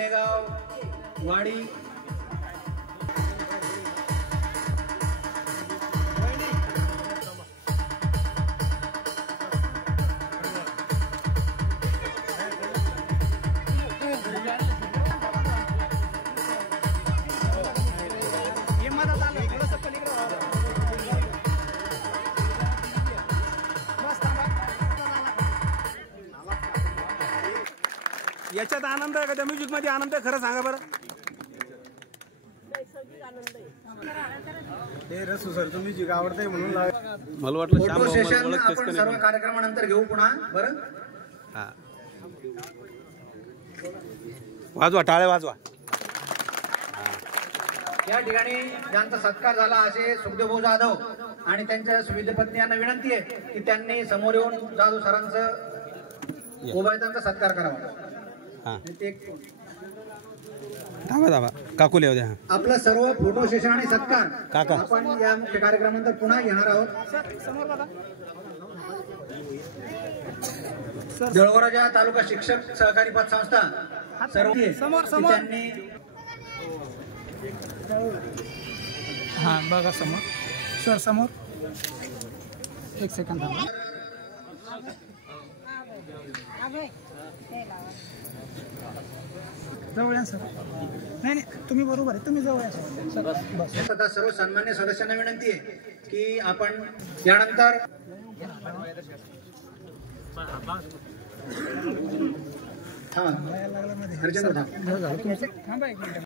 धनेगाव वाडी याच्यात आनंद आहे का त्या म्युझिक मध्ये आनंद आहे? खरं सांगा बरं. हे रसू सरचं म्युझिक आवडतंय म्हणून मला वाटलं फोटो सेशन आपण सर्व कार्यक्रमानंतर घेऊ पुन्हा. बरं हा वाजवा, टाळ्या वाजवा. या ठिकाणी ज्यांचा सत्कार झाला असे सुखदेव जाधव आणि त्यांच्या सुविध पत्नी यांना विनंती आहे की त्यांनी समोर येऊन जाधव सरांचं उभायतांचा सत्कार करावा. थांबा काकू लिहू द्या. आपलं सर्व फोटो सेशन आणि सत्कार काका आपण या मुख्य कार्यक्रमानंतर पुन्हा घेणार आहोत. जळगाव तालुका शिक्षक सहकारी पतसंस्था सर्व त्यांनी हा बघा समोर सर समोर एक सेकंद जवळ या सर. नाही तुम्ही बरोबर आहे, तुम्ही जवळ या सर. सर्व सन्मान्य सदस्यांना विनंती आहे की आपण यानंतर अर्जंट